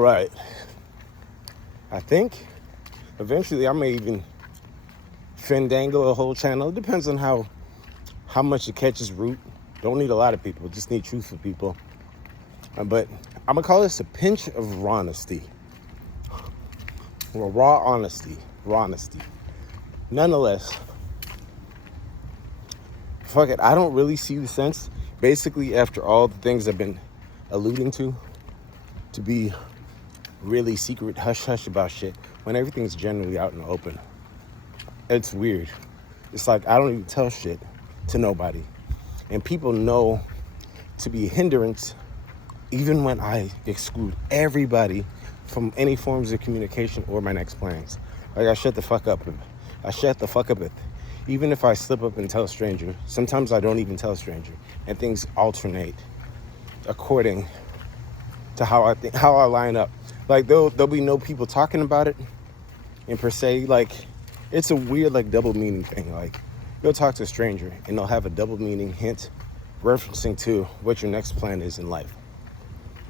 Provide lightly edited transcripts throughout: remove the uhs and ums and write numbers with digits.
Right. I think eventually I may even fandangle a whole channel. It depends on how much it catches root. Don't need a lot of people, just need truthful people. But I'm gonna call this a pinch of raw honesty. Well, raw honesty. Nonetheless, fuck it, I don't really see the sense, basically after all the things I've been alluding to be really secret hush-hush about shit when everything's generally out in the open. It's weird. It's like I don't even tell shit to nobody. And people know to be a hindrance even when I exclude everybody from any forms of communication or my next plans. Like I shut the fuck up. Even if I slip up and tell a stranger, sometimes I don't even tell a stranger. And things alternate according to how I line up. Like there'll be no people talking about it, and per se, like it's a weird like double meaning thing. Like you'll talk to a stranger and they'll have a double meaning hint referencing to what your next plan is in life.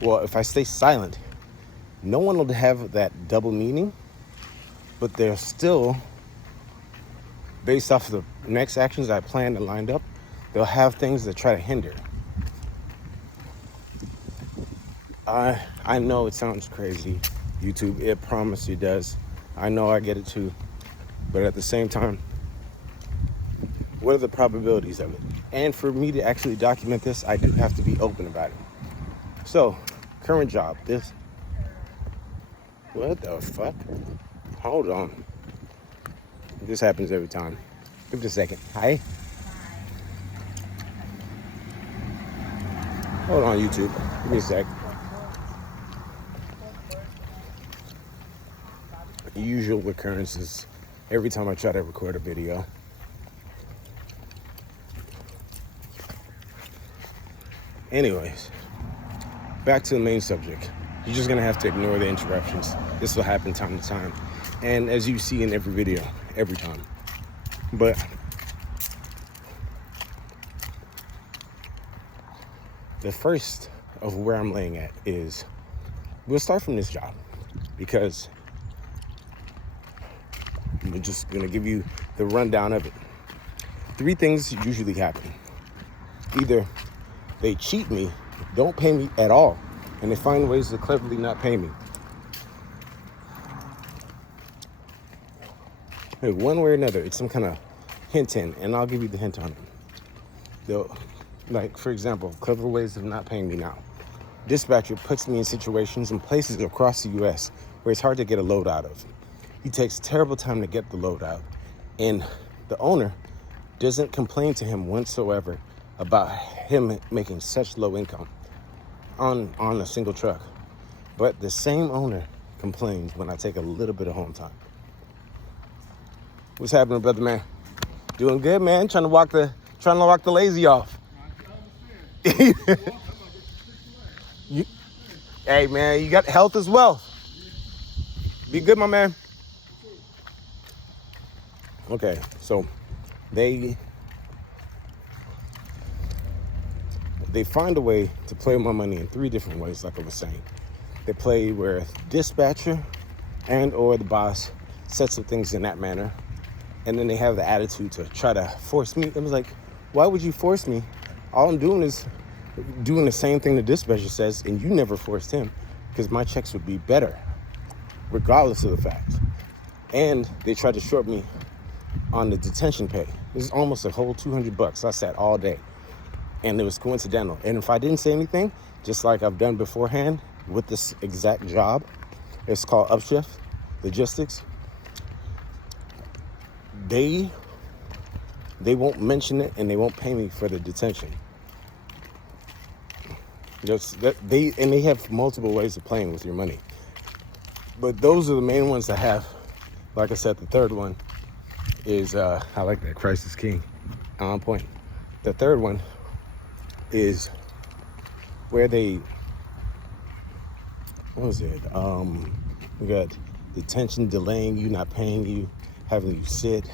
Well, if I stay silent, no one will have that double meaning, but they're still, based off of the next actions I planned and lined up, they'll have things that try to hinder. I know it sounds crazy, YouTube. It promise you does. I know I get it too. But at the same time, what are the probabilities of it? And for me to actually document this, I do have to be open about it. So, current job. What the fuck? Hold on. This happens every time. Give it a second. Hi. Hold on, YouTube. Give me a sec. Usual occurrences every time I try to record a video. Anyways, back to the main subject. You're just gonna have to ignore the interruptions. This will happen time to time. And as you see in every video, every time. But the first of where I'm laying at is, we'll start from this job, because I'm just gonna give you the rundown of it. 3 things usually happen. Either they cheat me, don't pay me at all, and they find ways to cleverly not pay me. Hey, one way or another, it's some kind of hint in, and I'll give you the hint on it. They'll, like, for example, clever ways of not paying me now. Dispatcher puts me in situations and places across the U.S. where it's hard to get a load out of. He takes terrible time to get the load out, and the owner doesn't complain to him whatsoever about him making such low income on a single truck. But the same owner complains when I take a little bit of home time. What's happening, brother man? Doing good, man. Trying to walk the lazy off. Hey man, you got health as well. Be good, my man. Okay, so they find a way to play with my money in 3 different ways, like I was saying. They play where dispatcher and or the boss sets up things in that manner, and then they have the attitude to try to force me. It was like, why would you force me? All I'm doing is doing the same thing the dispatcher says, and you never forced him, because my checks would be better, regardless of the fact. And they tried to short me on the detention pay. This is almost a whole $200. I sat all day, and it was coincidental. And if I didn't say anything, just like I've done beforehand with this exact job, it's called Upshift Logistics. They won't mention it, and they won't pay me for the detention. They have multiple ways of playing with your money, but those are the main ones that have. Like I said, the third one is I like that, Christ is King, on point. The third one is where they, what was it? We got detention, delaying you, not paying you, having you sit.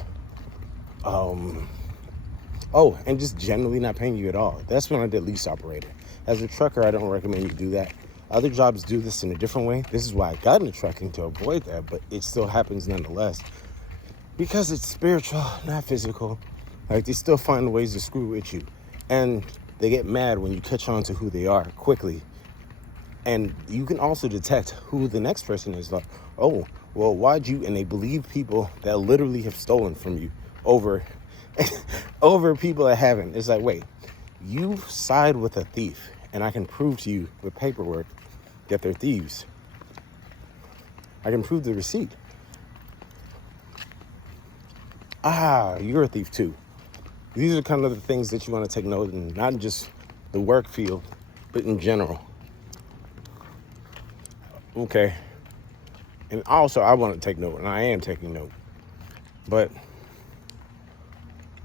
Oh, and just generally not paying you at all. That's when I did lease operator. As a trucker, I don't recommend you do that. Other jobs do this in a different way. This is why I got into trucking, to avoid that, but it still happens nonetheless. Because it's spiritual, not physical. Like, they still find ways to screw with you. And they get mad when you catch on to who they are quickly. And you can also detect who the next person is. Like, oh, well, why'd you? And they believe people that literally have stolen from you over people that haven't. It's like, wait, you side with a thief, and I can prove to you with paperwork that they're thieves. I can prove the receipt. You're a thief too. These are kind of the things that you want to take note in, not just the work field, but in general. Okay. And also, I want to take note, and I am taking note. But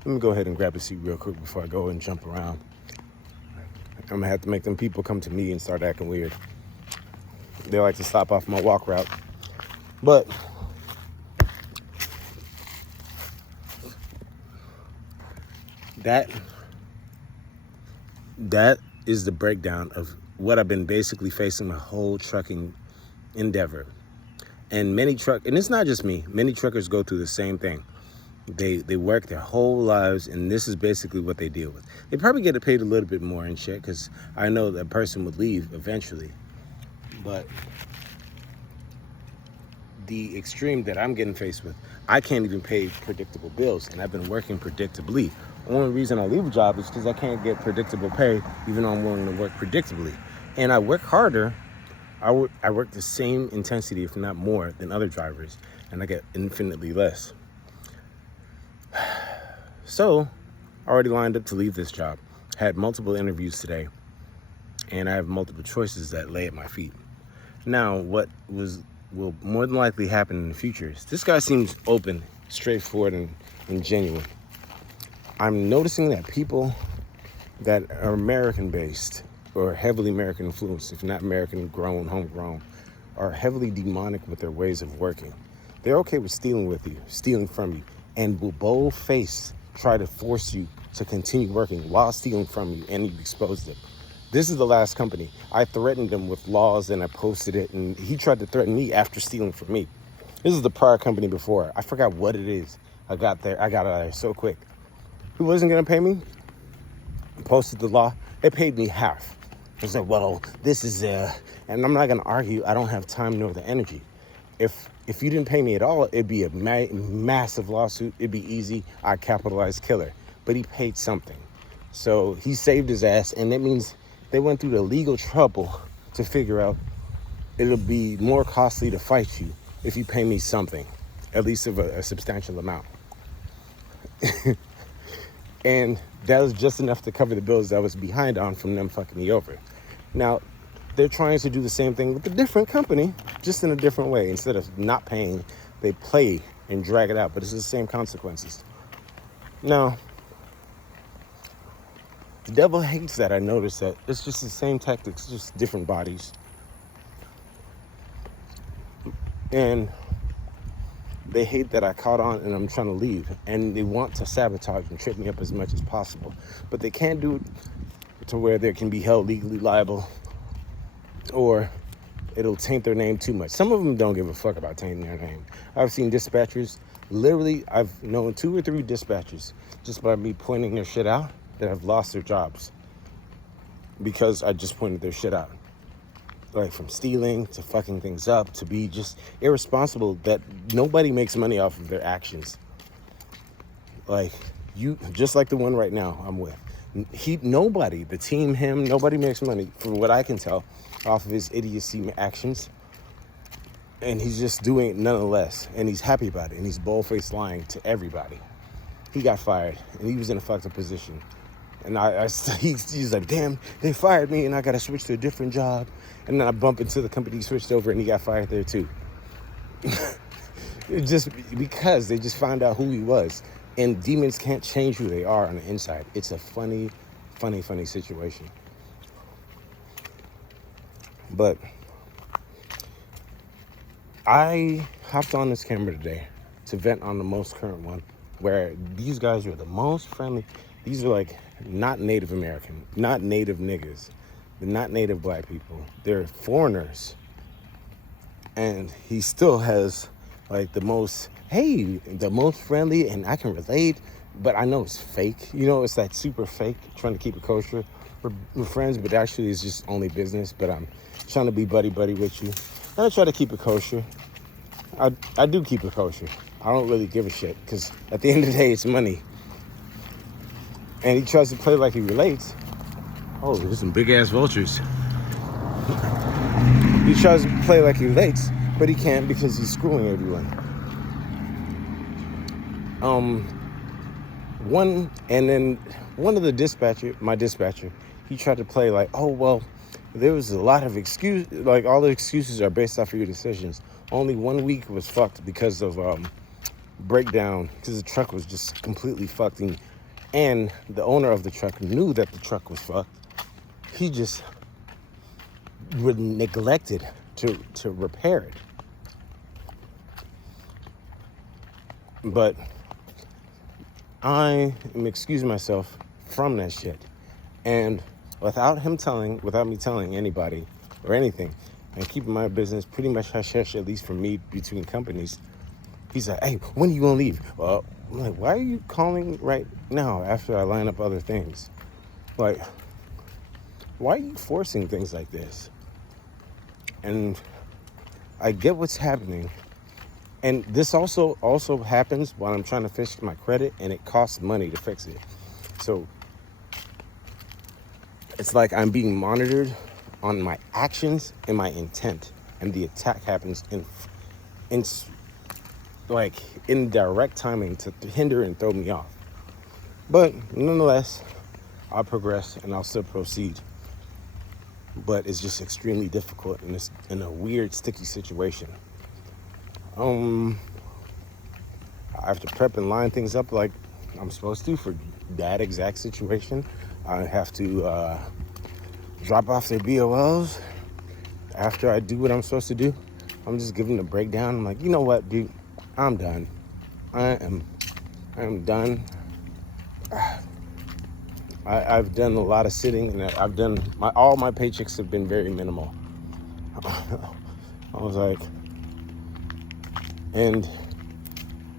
let me go ahead and grab a seat real quick before I go and jump around. I'm going to have to make them people come to me and start acting weird. They like to stop off my walk route. But that is the breakdown of what I've been basically facing my whole trucking endeavor. And and it's not just me, many truckers go through the same thing. They work their whole lives, and this is basically what they deal with. They probably get paid a little bit more and shit, because I know that person would leave eventually. But the extreme that I'm getting faced with, I can't even pay predictable bills, and I've been working predictably. The only reason I leave a job is because I can't get predictable pay, even though I'm willing to work predictably. And I work harder. I work the same intensity, if not more, than other drivers, and I get infinitely less. So, I already lined up to leave this job. Had multiple interviews today, and I have multiple choices that lay at my feet. Now, what will more than likely happen in the future is this guy seems open, straightforward, and genuine. I'm noticing that people that are American-based or heavily American influenced, if not American grown, homegrown, are heavily demonic with their ways of working. They're okay with stealing from you, and will bold-faced try to force you to continue working while stealing from you, and you expose them. This is the last company. I threatened him with laws, and I posted it, and he tried to threaten me after stealing from me. This is the prior company before. I forgot what it is. I got out of there so quick. Who wasn't gonna pay me? I posted the law. They paid me half. I was like, well, this is and I'm not gonna argue. I don't have time nor the energy. If you didn't pay me at all, it'd be a massive lawsuit. It'd be easy. I'd capitalize killer. But he paid something. So he saved his ass, and that means they went through the legal trouble to figure out it'll be more costly to fight you if you pay me something, at least of a substantial amount. And that was just enough to cover the bills that I was behind on from them fucking me over. Now, they're trying to do the same thing with a different company, just in a different way. Instead of not paying, they play and drag it out, but it's the same consequences. Now, the devil hates that. I noticed that. It's just the same tactics, just different bodies. And they hate that I caught on and I'm trying to leave. And they want to sabotage and trip me up as much as possible. But they can't do it to where they can be held legally liable, or it'll taint their name too much. Some of them don't give a fuck about tainting their name. I've seen dispatchers, literally, I've known 2 or 3 dispatchers, just by me pointing their shit out, that have lost their jobs because I just pointed their shit out. Like, from stealing to fucking things up to be just irresponsible, that nobody makes money off of their actions. Like, you, just like the one right now I'm with. Nobody, the team, him, nobody makes money, from what I can tell, off of his idiocy actions. And he's just doing it nonetheless. And he's happy about it. And he's bold-faced lying to everybody. He got fired, and he was in a fucked up position. And he's like, damn, they fired me, and I got to switch to a different job. And then I bump into the company he switched over, and he got fired there too. Just because they just found out who he was. And demons can't change who they are on the inside. It's a funny situation. But I hopped on this camera today to vent on the most current one, where these guys are the most friendly. These are like not Native American, not native niggas. They're not native black people. They're foreigners. And he still has like the most friendly, and I can relate, but I know it's fake. You know, it's that super fake, trying to keep it kosher. We're friends, but actually it's just only business. But I'm trying to be buddy with you. And I try to keep it kosher. I do keep it kosher. I don't really give a shit, because at the end of the day, it's money. And he tries to play like he relates. Oh, there's some big ass vultures. He tries to play like he relates, but he can't, because he's screwing everyone. One of the my dispatcher, he tried to play like, oh, well, there was a lot of like all the excuses are based off of your decisions. Only 1 week was fucked because of breakdown, because the truck was just completely fucked. And the owner of the truck knew that the truck was fucked. He just neglected to repair it. But I am excusing myself from that shit. And without me telling anybody or anything, and keeping my business pretty much hush-hush, at least for me, between companies, he's like, hey, when are you gonna leave? Well, I'm like, why are you calling right now after I line up other things? Like, why are you forcing things like this? And I get what's happening. And this also happens while I'm trying to fix my credit, and it costs money to fix it. So it's like I'm being monitored on my actions and my intent. And the attack happens in direct timing to hinder and throw me off. But nonetheless, I'll progress and I'll still proceed. But it's just extremely difficult in a weird, sticky situation. I have to prep and line things up like I'm supposed to for that exact situation. I have to drop off their BOLs. After I do what I'm supposed to do, I'm just giving the breakdown. I'm like, you know what, dude? I'm done. I am done. I've done a lot of sitting, and I've done all my paychecks have been very minimal. I was like, and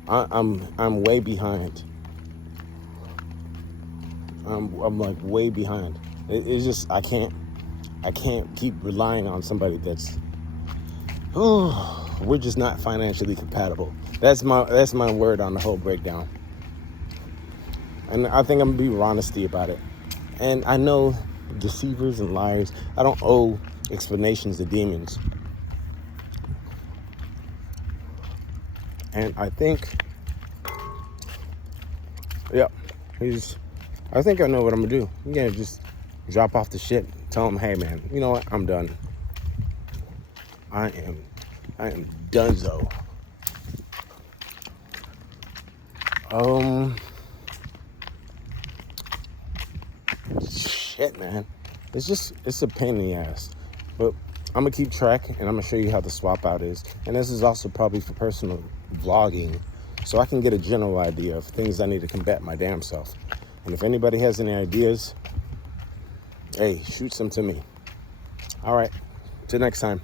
I'm way behind. I'm like way behind. It's just I can't keep relying on somebody that's we're just not financially compatible. That's my word on the whole breakdown. And I think I'm gonna be honesty about it. And I know deceivers and liars, I don't owe explanations to demons. And I think, I think I know what I'm gonna do. Yeah, just drop off the shit, tell him, hey man, you know what, I'm done. I am donezo. Shit, man. It's a pain in the ass. But I'm gonna keep track, and I'm gonna show you how the swap out is. And this is also probably for personal vlogging, so I can get a general idea of things I need to combat my damn self. And if anybody has any ideas, hey, shoot some to me. All right, till next time.